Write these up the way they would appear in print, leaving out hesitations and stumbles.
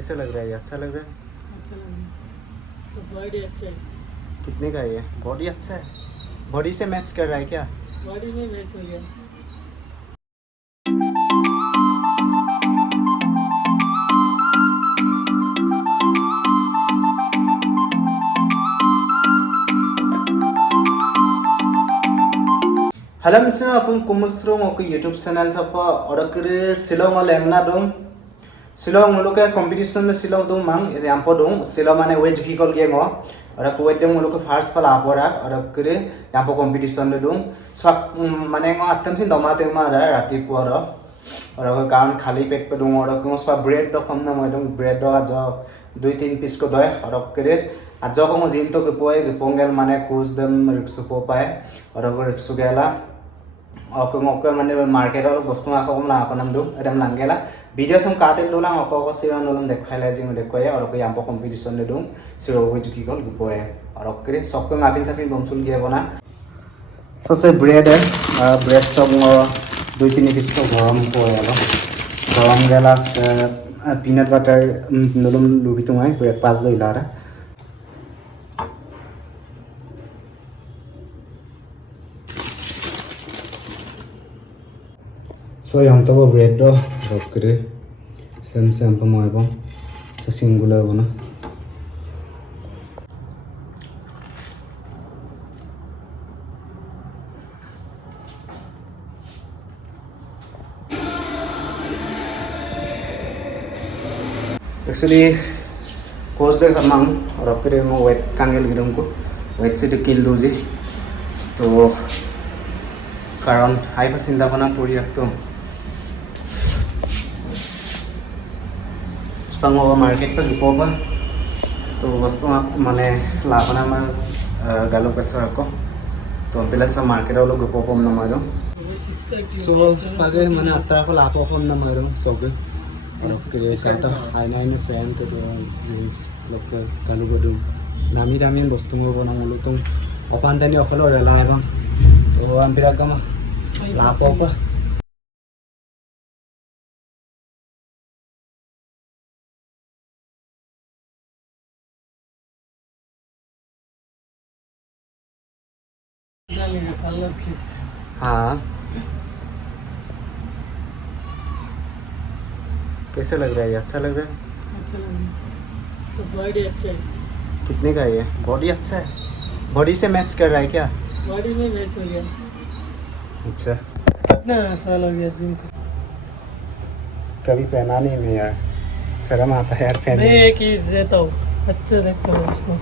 कैसे लग रहा है ये? अच्छा लग रहा है? अच्छा लग रहा है तो बॉडी अच्छा है। कितने का है ये? बॉडी अच्छा है, बॉडी से मैच कर रहा है क्या? बॉडी में मैच हो गया। Halo misalnya aku kumul serong aku YouTube channel siapa orang kere Silong oleh dong Silong muluke competition de Silong dong mang yang po dong Silong mana wedge vehicle game oh orang ku wedge muluke first pala apora orang kere yang po competition de dong so mana ngo atem sin doma tema ada rati puara orang ku kawan khali pet pe dong orang ku spa bread dok kam na moi dong bread dok aja 2-3 piece ko doy orang kere aja ko mo jin to ke poe ke pongal mana kus dem riksu po pae orang ku riksu gela okay okay माने market और बस्तु आखो कम ला अपनम दु एदम लांगेला video सम काते लोला ओको को सिरा नलम देखखाइला जिं देखखय और को याम कॉम्पिटिशन ने दुम सिरो वे जुकी गल गुपोए और ओके सबको मापिन सापिन बमसुल गे बना ससे ब्रेड है ब्रेड सब 2-3 पीस को गरम पोए आलो गरम गेला पीनट बटर नलम लुबि तुमाय ब्रेड 5 लइला रा So yang tahu bread do drop kiri sem pemain bang sesingular bana actually course deh kamang drop kiri mau weight kanggel gitu ko weight sedikit kilo sih तो कारण high pass चिंता बना पूरी रख तो स्पंगो market तो डिपोगा तो वस्तु माने लाभना में गालो पैसा रखो तो प्लस में मार्केट वालों ग्रुप ऑफ ना मारो सो स्पागे माने अत्रा को लाभ ऑफ ना मारो सोगे और के काता हाई नाइन पैंट तो जींस लोग गालो बदूं नामी दामी वस्तु को बना मालो तो अपन तनी अखलो रेलाय बang तो हम बिराग गमा लाभ ऑफ हाँ कैसे लग रहा है ये? अच्छा लग रहा है? अच्छा लग रहा है तो बॉडी अच्छा है। कितने का है ये? बॉडी अच्छा है, बॉडी से मैच कर रहा है क्या? बॉडी में मैच हो गया। अच्छा कितना साल हो गया जिम का? कभी पहना नहीं मैं यार, शर्म आता है यार मैं पहनने में। एक ही देता हूँ, अच्छा देखता हूँ उसको।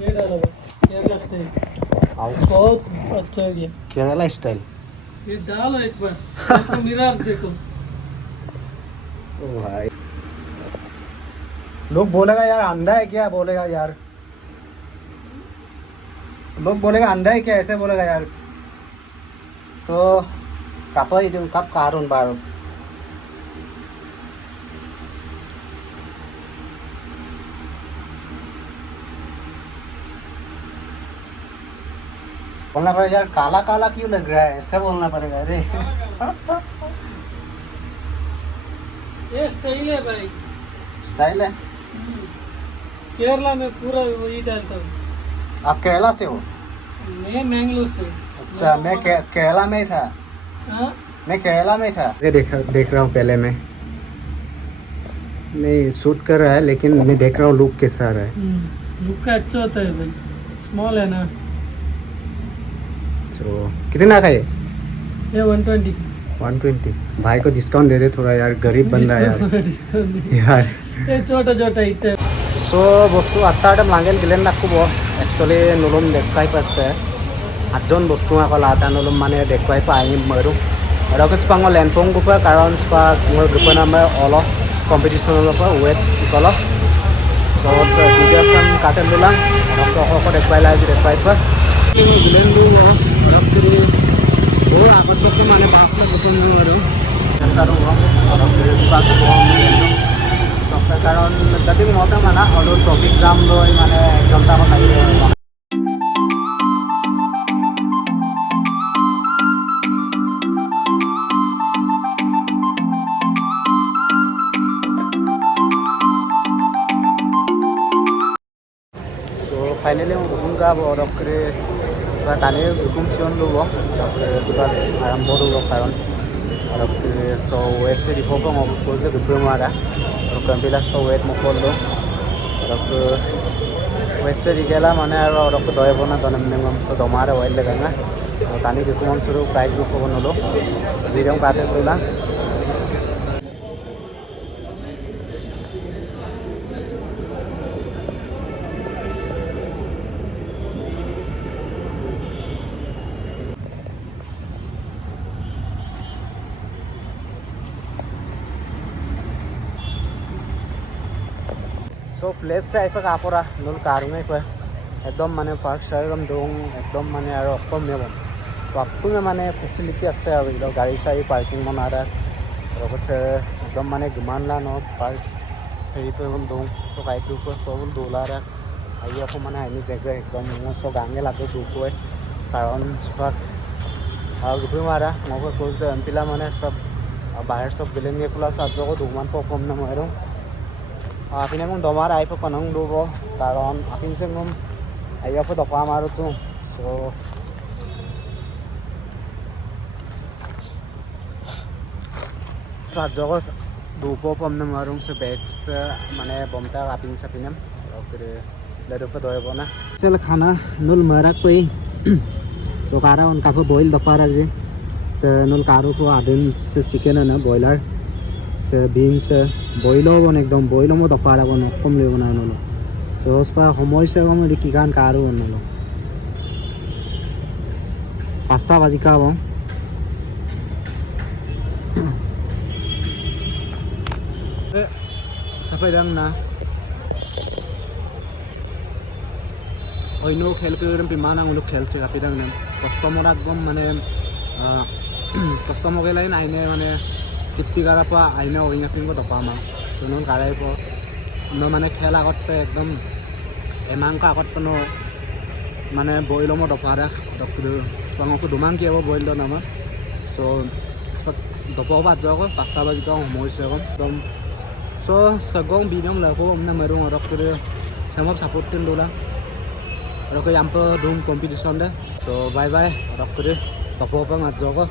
ये डालो केरला स्टाइल, बहुत अच्छा हो गया। केरला स्टाइल ये डालो एक बार, आपको मिरर देखो। ओ भाई लोग बोलेगा यार अंडा है क्या, बोलेगा यार लोग बोलेगा अंडा है क्या, ऐसे बोलेगा यार। सो कप कप कारुन बारो बोलना पड़ेगा यार, काला काला क्यों लग रहा है, ऐसे बोलना पड़ेगा। अरे ये स्टाइल है भाई, स्टाइल है। केरला में पूरा वही डालता हूँ। आप केरला से हो? मैं मैंगलोर से। अच्छा मैं केरला में था। हाँ? मैं केरला में था। ये देख रहा हूँ पहले मैं नहीं शूट कर रहा है, लेकिन मैं देख रहा हूँ लुक कैसा रहा है। लुक का अच्छा होता है भाई, स्मॉल है ना। तो कितना का ये? ये 120 120। भाई को डिस्काउंट दे रहे थोड़ा यार, गरीब बंदा है यार। डिस्काउंट नहीं यार ये छोटा छोटा हिट है। सो बस्तु आत्ता टाइम लांगेल गिलेन नाकुब एक्चुअली नलम देखवाई पासे 8 बस्तु आकल आता नलम माने देखवाई पाई मरु और कुछ पांगो लैंडफोन गुपा कारण स्पा मोर ग्रुप नंबर ऑल कंपटीशन लपा वेट कल सो वीडियो सम काटे लुलां और को देखवाई लाइज देखवाई पा गिलेन दु और फिर वो आगत बक माने 5 लाख गुपन मरु सारो और फिर स्पा को कारण तभी मत माना और ट्रफिक जाम लय माने 1 घंटा लगे। फाइनली उनका orang kere sebab tani hukum sion lu bang sebab aram boru bang karon orang kere so web se di pokok ngok pose de hukum ada orang kambilas pa web mukol lu orang ke web se di kela mana orang ke doya bona tanam nengam so domara web le ganga so tani hukum suruh kaik lu pokok nolo video kate lu lah so place se aipa kapora nol karungai ko ekdom mane park sharam dong ekdom mane aro kom nebon so apunga mane facility ase aro ilo gari shari parking monara aro se ekdom mane gumanla no park heri pe dong so kai du ko so bul dolara ayo ko mane ani jagah ekdom mo so gange lage du ko karon spak aro du mara mo ko close de ampila mane spak bahar sob bilenge plus ajo ko duman po kom na maro apin ngom domar ai pa panang dubo karon apin se ngom ayo pa dopa maru tu so sa jogos dubo pam na marung se back se mane bomta apin sa pinam okre ledo pa doy bona sel khana nul marak koi so kara on ka boil dopa rak je se nul karu ko adin se chicken na boiler se beans boilo bon ekdom boilo mo dopara bon kom le bana nolo so ospa homoy se gom ri kigan karu nolo pasta baji ka bon sapai dang na oino khel ke ram pimana ngulu khel se kapi dang nem customer agom mane customer ke lain aine mane tipti gara pa aina oinga pingo to pama so non karai po no mane khela agot pe ekdom emang ka agot pano mane boilo mo dopara doktor pango ko dumang ki abo boil do nama so dopo ba jogo pasta ba jiga mo se gom dom so sagong bidong la ko na marung doktor samap support tin dola roko yampo dum competition da so bye bye doktor dopo pa ngajogo